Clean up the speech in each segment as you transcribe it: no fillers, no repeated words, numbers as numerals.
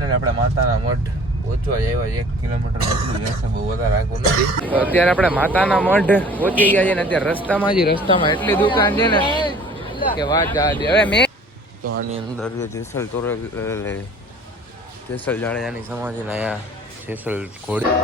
Final આપણે માતાના મઢ પહોંચવા આવ્યા 1 કિલોમીટર જેટલું જશે, બહુ વધારે આગળ નથી. તો અત્યારે આપણે માતાના મઢ પહોંચી ગયા છે ને અત્યારે રસ્તામાં એટલી દુકાન છે ને કે વાત જવા દે. હવે મેં તો આની અંદર જેસલ તોરલ જેસલ જાડેજાની સમાધિ ને આયા જેસલ ઘોડી.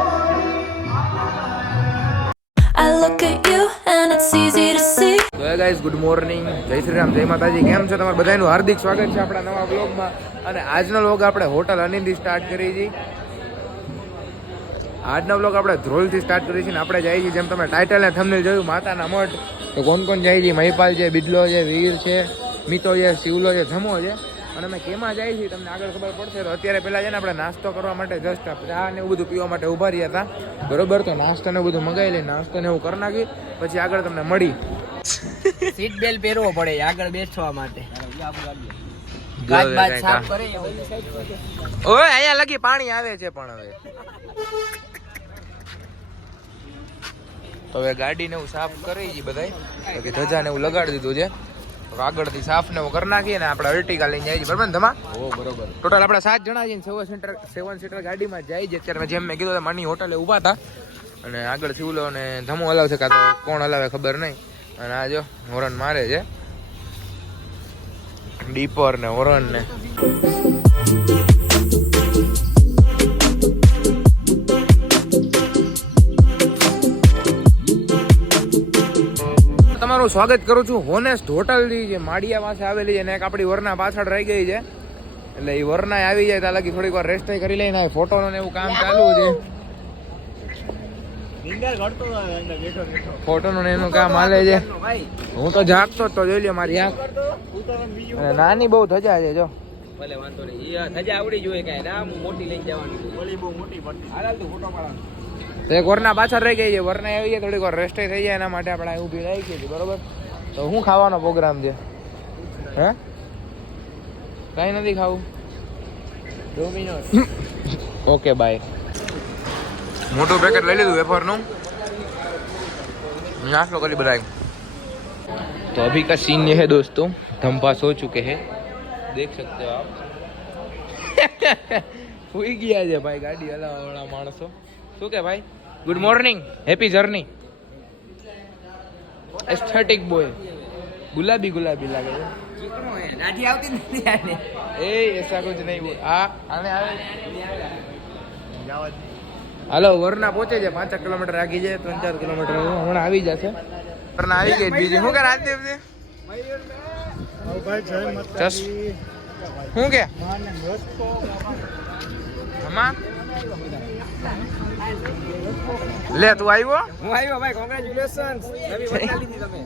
I look at you and it's easy to see. તો ગાઈઝ ગુડ મોર્નિંગ, જય શ્રી રામ, જય માતાજી. કેમ છે તમારું બધાનું હાર્દિક સ્વાગત છે આપણા નવા વ્લોગમાં. અને આજનો વ્લોગ આપણે હોટલ અનિંદથી સ્ટાર્ટ કરી છે. આજનો વ્લોગ આપણે ધ્રોલથી સ્ટાર્ટ કરી છે ને આપણે જઈએ છીએ જેમ તમે ટાઇટલ ને થંબનેલ જોયું માતાના મઢ. તો કોણ જાય છે? મહિપાલ છે, બિડલો છે, વીર છે, મિતો છે, શિવલો છે, ધમો છે. અને અમે કેમાં જાય છીએ તમને આગળ ખબર પડશે. તો અત્યારે પહેલાં છે ને આપણે નાસ્તો કરવા માટે જસ્ટ ચા ને એવું બધું પીવા માટે ઊભા રહ્યા હતા, બરોબર. તો નાસ્તો ને બધું મગાવી લઈ, નાસ્તો ને એવું કરી નાખી પછી આગળ તમને મળી. સીટ બેલ્ટ પહેરવો પડે આગળ બેસવા માટે. ઓય અહીંયા લગી પાણી આવે છે પણ હવે તો હવે ગાડી ને એવું સાફ કરી છે બધાય, બાકી ધજા ને એવું લગાડી દીધું છે. આગળથી સાફ ને એવું કરી નાખીએ ને આપણે અર્ટિકા લઈને જઈએ છીએ, બરાબર ને ધમા? બરોબર. ટોટલ આપણે 7 જણા છીએ, 7 સીટર ગાડીમાં જાય છે. અત્યારે જેમ મેં કીધું માની હોટલે ઊભા હતા અને આગળ શિવલો ને ધમો હલાવશે, કાં તો કોણ હલાવે ખબર નહીં. અને આ જો હોરન મારે છે, ડીપર ને હોરન ને. તમારું સ્વાગત કરું છું હોનેસ્ટ હોટલ ની જે માળિયા પાસે આવેલી છે ને એક આપણી વરના પાછળ રહી ગઈ છે, એટલે એ વરના આવી જાય ત્યાં લગી થોડીક વાર રેસ્ટ કરી લઈને ફોટો ને એવું કામ ચાલુ છે. ફોટો નું એનું કામ હાલે છે. હું તો જાગતો જ તો જોઈ લ્યો મારી આંખ નાની બહુ ધજા છે જો. ભલે વાંધો નહીં, ધજા આવડી જોઈએ કાંઈ ના, મોટી લઈને જવાની ઓલી બહુ મોટી પડતી. હાલ તું ફોટો પાડવાનો. એક વરના પાછળ રહી ગઈ છે, વરના આવી જાય થોડીક વાર રેસ્ટ થઈ જાય એના માટે આપણે ઊભી રહી ગઈ હતી, બરોબર. તો શું ખાવાનો પ્રોગ્રામ છે? હે કઈ નથી ખાવું? ડોમિનોઝ. Okay bye. મોટું પેકેટ લઈ લીધું વેફરનું, नाश्ता कर बताए. तो अभी का सीन ये है दोस्तों, हम पास हो चुके हैं, देख सकते हो आप. हुई गया है भाई गाड़ी हलावड़ा माणसो. શું કે ભાઈ? Good morning, happy journey. Aesthetic boy, ગુલાબી ગુલાબી લાગે છે. ચીકણો હે, દાઢી આવતી નથી આને. એ એસા કુછ નહીં બોલ. આને આવે હાલો વરના પહોંચે છે, 5 કિલોમીટર આગી છે, 3-4 કિલોમીટર હમણાં આવી જશે. વરના આવી ગઈ. બીજી શું કે રાજદેવ છે? શું કે લે તું આવ્યો? હું આવ્યો ભાઈ, કોંગ્રેચ્યુલેશન્સ. નવી વરના લીધી તમે.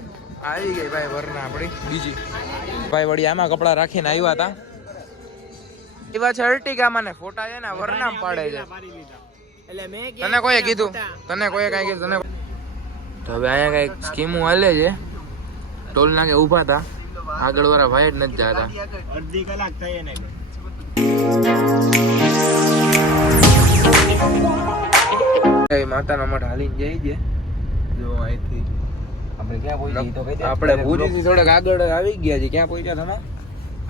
આવી ગઈ ભાઈ વરના આપણી બીજી. ભાઈ વળી આમાં કપડા રાખીને આવ્યા હતા. એવા છે અર્ટિગામાં ને ફોટા છે ને વરનામ પાડે છે. તને કોઈએ કીધું? તને કોઈએ કઈ કીધું? તને તો હવે અહીંયા કઈક સ્કીમો હાલે છે. ટોલ નાકે ઉભા હતા, આગળ વાળા ભાઈ જ નથી જતા. અડધી કલાક થઈ એને. માતાના મઠ હાલીને જઈ છે જો અહીંથી. આપણે ક્યાં પહોંચી તો કઈ આપણે ભુજથી થોડાક આગળ આવી ગયા છે. ક્યાં પહોંચ્યા તમે?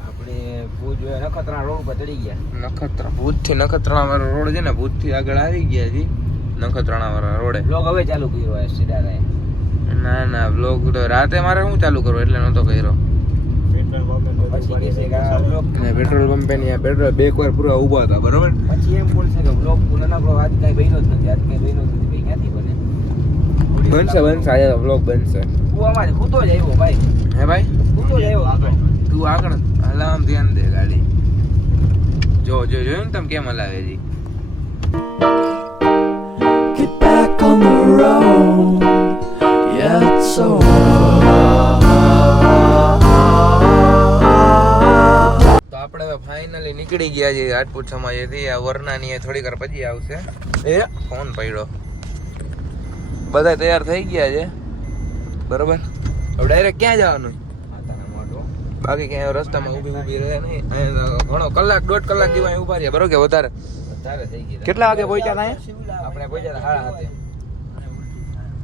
આપણે ભુજ નખત્રાણા રોડ પર ચડી ગયા. નખત્રાણા, ભુજથી નખત્રાણા વાળો રોડ છે ને, ભુજથી આગળ આવી ગયા છે નખત્રાણા વાળા રોડે. બ્લોગ હવે ચાલુ કર્યો હે સીધા રહે. ના બ્લોગ તો રાતે મારે શું ચાલુ કરવું એટલે નહોતો કર્યો. પછી કહેશે કે આ બ્લોગ પેટ્રોલ પંપે ની પેટ્રોલ 2 વાર પૂરા ઊભા હતા, બરોબર. પછી એમ બોલશે કે બ્લોગ પૂરા બ્લોગ આજ કઈ બન્યો જ નથી, આજ કઈ બન્યો જ નથી. ભાઈ ક્યાંથી બને? બનશે આજે બ્લોગ બનશે. હું અમારે હું તો જ આવ્યો ભાઈ. હે ભાઈ હું તો જ આવ્યો. તું આગળ હલામ ધ્યાન દે ગાડી. જોયું ને તમે કેમ હલાવે છે? Get back on the road. Yeah, it's so તો આપણે હવે ફાઇનલી નીકળી ગયા છીએ રાજપૂત સમાજેથી. આ વરનાની થોડીક વાર પછી આવશે. એ ફોન પડ્યો. બધા તૈયાર થઈ ગયા છે, બરોબર. હવે ડાયરેક્ટ ક્યાં જવાનું? બાકી ક્યાંય રસ્તામાં ઊભી રહે નહીં. ઘણો કલાક 1.5 કલાક જેવા ઊભા રહ્યા, બરોબર કે વધારે? થઈ ગયા. કેટલા વાગે પહોંચ્યા હતા? આપણે પહોંચ્યા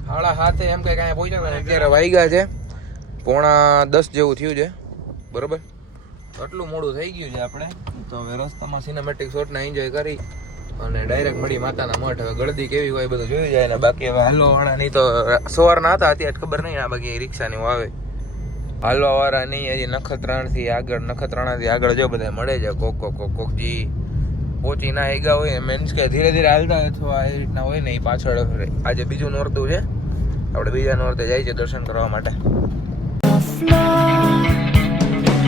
7:30 એમ કઈ પહોંચ્યા હતા. અત્યારે વાગ્યા છે 9:45 જેવું થયું છે, બરોબર. આટલું મોડું થઈ ગયું છે આપણે તો હવે રસ્તામાં સિનેમેટિક શોટને એન્જોય કરી અને ડાયરેક્ટ મળી માતાના મઠ. હવે ગળદી કેવી હોય બધું જોઈ જાય ને બાકી હવે હાલવા વાળા નહીં તો સવારના હતા અત્યારે ખબર નહીં આ બાકી રિક્ષાની આવે હાલવા વાળા નહીં હજી નખત્રાણાથી આગળ જો બધા મળે છે કોક જી પહોંચી ના હેગા હોય મીન્સ કે ધીરે ધીરે હાલતા અથવા એ રીતના હોય ને એ પાછળ આજે બીજું નોરતું છે આપણે બીજા નોરતે જાય છે દર્શન કરવા માટે.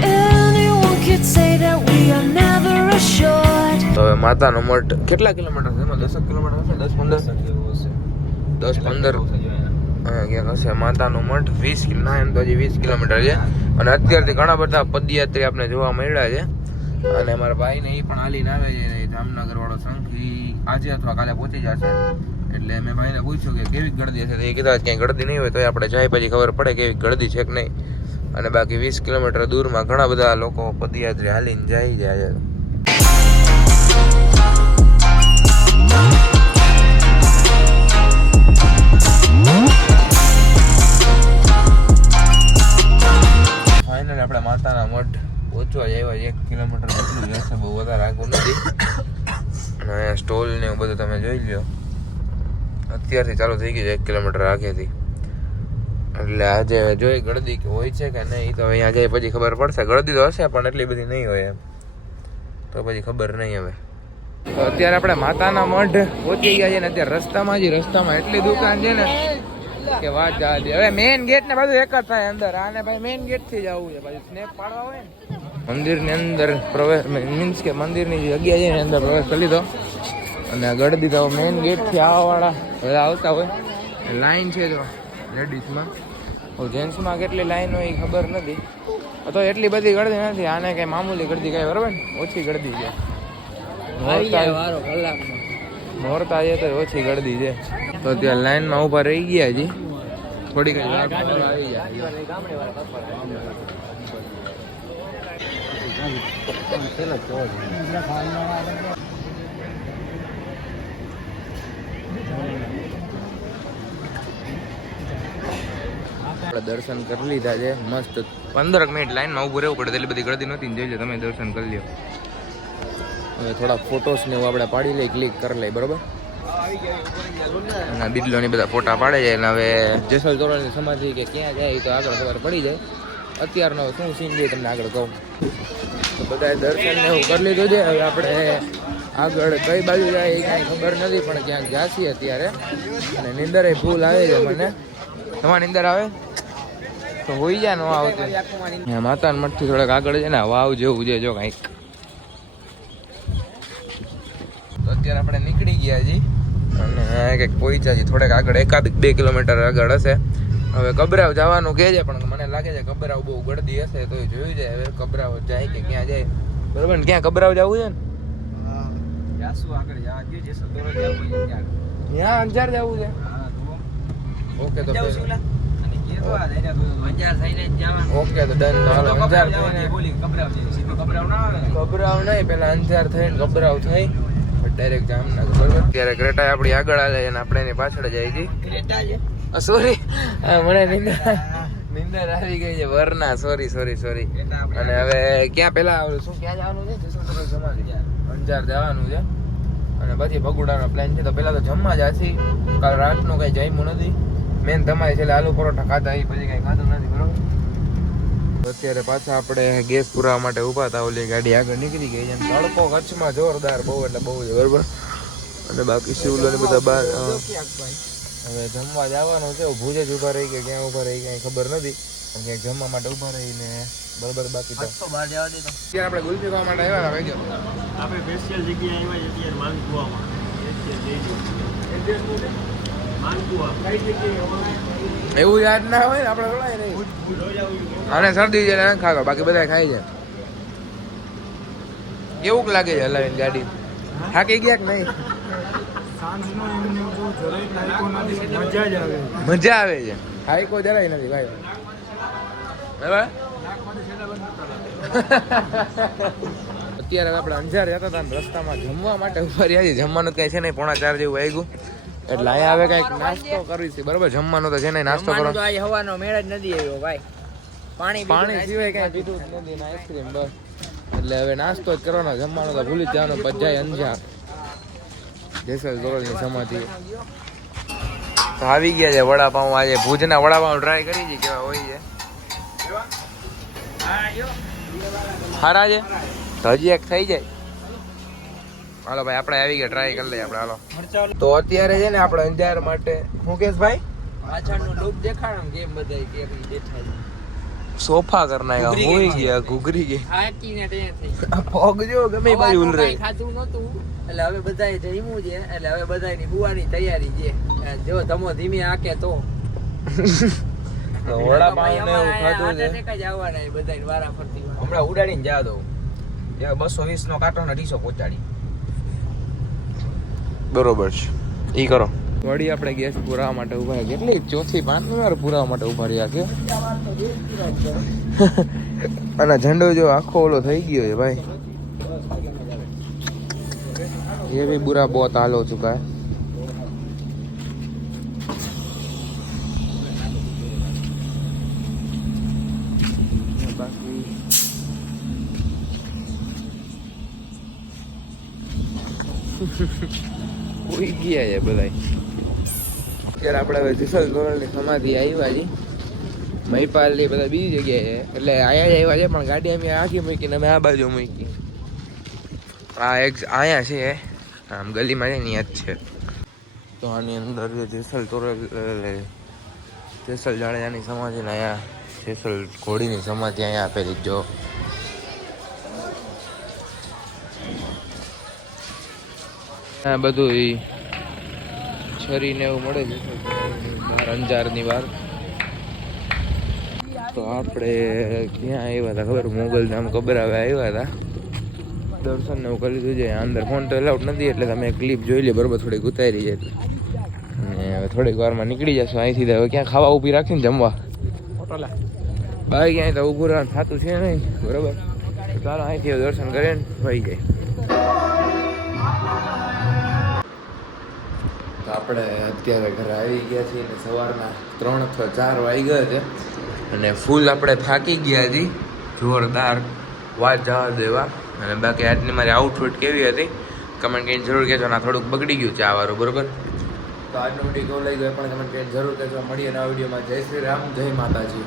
Anyone could say that we are never assured. તો હવે માતાનો મઠ કેટલા કિલોમીટર છે? 10 કિલોમીટર હશે, 10-15 ક્યાંક હશે. માતાનો મઠ 20 ના એમ તો હજી 20 કિલોમીટર છે અને અત્યારથી ઘણા બધા પદયાત્રી આપણે જોવા મળ્યા છે અને અમારા ભાઈને એ પણ હાલીને આવે છે જામનગર વાળો સંઘ આજે અથવા કાલે પહોંચી જશે એટલે મેં ભાઈને પૂછ્યું કે કેવી ગળદી હશે તો એ કીધા ક્યાંય ગળદી નહીં હોય તો આપણે જાય પછી ખબર પડે કેવી ગળદી છે કે નહીં. અને બાકી 20 કિલોમીટર દૂરમાં ઘણા બધા લોકો પદયાત્રી હાલીને જાય છે. ફાઇનલ આપણે માતાના મઠ પહોંચવા આવ્યા 1 કિલોમીટર જેટલું જશે, બહુ વધારે આગળ નથી. અને સ્ટોલ ને એવું બધું તમે જોઈ લો અત્યારથી ચાલુ થઈ ગયું છે 1 કિલોમીટર આગેથી. એટલે આજે જોઈ ગળદી હોય છે કે નહીં તો અહીંયા જાય પછી ખબર પડશે. ગળદી તો હશે પણ એટલી બધી નહીં હોય એમ તો પછી ખબર નહીં હવે. તો અત્યારે આપણે માતાના મઠ પહોંચી ગયા છે ને અત્યારે રસ્તામાં એટલી દુકાન છે ને કે વાત જવા દે. હવે મેઇન ગેટ ને બધું એક જ થાય અંદર. આને ભાઈ મેઇન ગેટ થી જવું છે પછી સ્નેપ પાડવા હોય ને મંદિરની અંદર પ્રવેશ મીન્સ કે મંદિરની જે જગ્યા છે ને અંદર પ્રવેશ કરી લીધો અને ગળદી તો મેઇન ગેટ થી આવવાવાળા બધા આવતા હોય. લાઈન છે જો લેડીઝમાં, જેન્ટ્સમાં કેટલી લાઈન હોય એ ખબર નથી તો એટલી બધી ગળદી નથી. આને કઈ મામૂલી ગળદી કઈ બરાબર ને ઓછી ગળદી છે. નોરતા છે તો ઓછી ગળદી છે તો ત્યાં લાઈનમાં ઊભા રહી ગયા હજી થોડીક જ વાર આવી જાય. આપણે દર્શન કરી લીધા છે મસ્ત. 15 મિનિટ લાઈનમાં ઊભું રહેવું પડે એટલી બધી ગળદી નથી. જોઈ લો તમે દર્શન કરી લ્યો. હવે થોડા ફોટોસ ને એવું આપણે પાડી લઈ, ક્લિક કરી લઈ બરોબર. અને બિડલોની બધા ફોટા પાડે છે અને હવે જેસલ તોરણની સમાધિ કે ક્યાં જાય એ તો આગળ ખબર પડી જાય. અત્યારનો શું સીન છે તમને આગળ કહું. તો બધાએ દર્શન ને એવું કરી લીધું છે. હવે આપણે આગળ કઈ બાજુ જાય એ કાંઈ ખબર નથી પણ ક્યાંક જાશી અત્યારે. અને નિંદર એ ફૂલ આવે છે મને. તમારી નિંદર આવે તો હોઈ જાય ન આવતી. માતાના મઠથી થોડાક આગળ છે ને વાવ જેવું છે જો કાંઈક. તો અત્યારે આપણે નીકળી ગયા છીએ અને કંઈક પહોંચ્યા છીએ થોડાક આગળ 1-2 કિલોમીટર આગળ હશે. હવે કબરાવ જવાનું કહે છે પણ મને લાગે છે કબરાવ બહુ ગળદી હશે તો જોયું જાય હવે કબરાવ જાય કે ક્યાં જાય બરોબર ને. ક્યાં કબરાવ જવું છે ને ત્યાં અંજાર જવું છે. ઓકે તો ઓકે તો ડન. હાલો અંજાર કબરાવ નહીં પેલા અંજાર થઈને કબરાવ થઈ ડાયરેક્ટ જામનગર બરોબર. અત્યારે ક્રેટા આપણી આગળ આવે છે અને આપણે એની પાછળ જાય છે. સોરી મને નિંદર આવી ગઈ છે વરના. સોરી. અને હવે ક્યાં પેલા શું ક્યાં જવાનું છે? અંજાર જવાનું છે અને પછી ભગુડાનો પ્લાન છે. તો પેલા તો જમવા જ આછી. કાલ રાતનું કઈ જમ્યું નથી. મેન તમારી છેલ્લે આલુ પરોઠા ખાધા એ પછી કઈ ખાધું નથી બરોબર. અત્યારે પાછા આપણે ગેસ પુરાવા માટે ઉભા હતા. ઓલી ગાડી આગળ નીકળી ગઈ છે. તડકો કચ્છમાં જોરદાર બહુ એટલે બહુ છે બરોબર. અને બાકી શિવલો ને બધા બહાર હવે જમવા જવાનું છે. ભુજ જ ઉભા રહી કે ક્યાં ઉભા રહી કઈ ખબર નથી. ક્યાંક જમવા માટે ઉભા રહીને બરોબર. બાકી તો અત્યારે આપણે ગુલ્ફી ખાવા માટે આવ્યા ભાઈ. આપણે સ્પેશિયલ જગ્યાએ આવ્યા છીએ અત્યારે માનકુવામાં. એવું યાદ ના હોય ને આપણે રોલાય નહીં. આને શરદી છે ખાવા બાકી બધા ખાય છે. કેવું લાગે છે હલાવીને ગાડી? થાકી ગયા કે નહીં? મજા આવે છે. હાઈકો જરાય નથી ભાઈ. બરાબર. અત્યારે આપણે અંજાર જતા હતા રસ્તામાં જમવા માટે ઉભા રહ્યા છીએ. જમવાનું કઈ છે નહીં 3:45 જેવું વાગ્યું એટલે અહીંયા હવે કઈક નાસ્તો કરવી છે બરોબર. જમવાનું તો છે નહીં નાસ્તો કરો. હવાનો મેળ જ નથી આવ્યો ભાઈ. પાણી સિવાય કઈ પીધું નથી ને આઈસ્ક્રીમ બસ. એટલે હવે નાસ્તો જ કરવાનો, જમવાનો તો ભૂલી જ જવાનો. પછી જાય અંજાર જેસલ તોરલની સમાધિ. તો આવી ગયા છે વડાપાઉં. આજે ભુજના વડાપાઉં ટ્રાય કરી છે કેવા હોય છે. સારા છે તો હજી એક થઈ જાય. હાલો ભાઈ આપણે આવી ગયા, ટ્રાય કરી લઈએ આપણે. હાલો તો અત્યારે છે ને આપણે અંજાર માટે મુકેશભાઈ પાછળનું લુક દેખાડો કેમ બધા કેમ દેખાય. સોફા કરના હોઈ ગયા, ઘૂઘરી ગઈ, આકીને તે થઈ પગ જો ગમે બાજુ ઉલરે. ખાધું નતું એટલે હવે બધાએ જમ્યું છે એટલે હવે બધાની હુવાની તૈયારી છે. જો ધમો ધીમે આકે તો વડાપાઉં ને એવું ખાધું છે. આવવાના એ બધાને વારા ફરતી હમણાં ઉડાડીને જા દો. 220 નો કાંટો ને 250 પહોંચાડી. બરોબર છે, ઈ કરો. વળી આપણે ગેસ પુરાવા માટે ઉભા કેટલી 4થી 5 વાર પુરાવા માટે ઉભા રહ્યા છે. અને ઝંડો જો આખો ઓલો થઈ ગયો છે ભાઈ. ये भी बुरा बहुत हाल हो चुका है. बाकी કોઈ ગયા છે બધા. અત્યારે આપણે હવે જેસલ તોરલની સમાધિ આવ્યા છીએ. મહિપાલ ની બધા બીજી જગ્યાએ એટલે આયા આવ્યા છે પણ ગાડી અમે આખી મૂકીને અમે આ બાજુ મૂકી. આ એક આયા છે આમ ગલીમાં છે ને યાદ છે. તો આની અંદર જેસલ તોરલ જેસલ જાડેજાની સમાધિ ને અહીંયા જેસલ ઘોડીની સમાધિ અહીંયા આપેલી. જો આ બધું છરી ને એવું મળે છે બહાર અંજારની બહાર. તો આપણે ક્યાં આવ્યા હતા ખબર? મોગલ ધામ કબરાવે આવ્યા હતા. દર્શન ને એવું કરી લીધું છે. અંદર ફોન તો એલાઉડ નથી એટલે તમે ક્લિપ જોઈ લે બરોબર, થોડીક ઉતારી છે એટલે. અને હવે થોડીક વારમાં નીકળી જશું અહીંથી. હવે ક્યાં ખાવા ઊભી રાખીને જમવા બાકી ક્યાંય તો ઊભું રહેવાનું થતું છે નહીં બરોબર. ચાલો અહીંથી દર્શન કરીને વહી જાય. તો આપણે અત્યારે ઘરે આવી ગયા છીએ અને સવારના 3 અથવા 4 વાગ્યા છે અને ફૂલ આપણે થાકી ગયા હતી જોરદાર. વાત જવા દેવા. અને બાકી આજની મારી આઉટફિટ કેવી હતી કમેન્ટ કરીને જરૂર કહેજો. ના થોડુંક બગડી ગયું ચા વાળું બરોબર. તો આજનો વિડીયો કેવો લાગ્યો એ પણ કમેન્ટ કરીને જરૂર કહેજો. મળીએ નવા વિડીયોમાં. જય શ્રી રામ, જય માતાજી.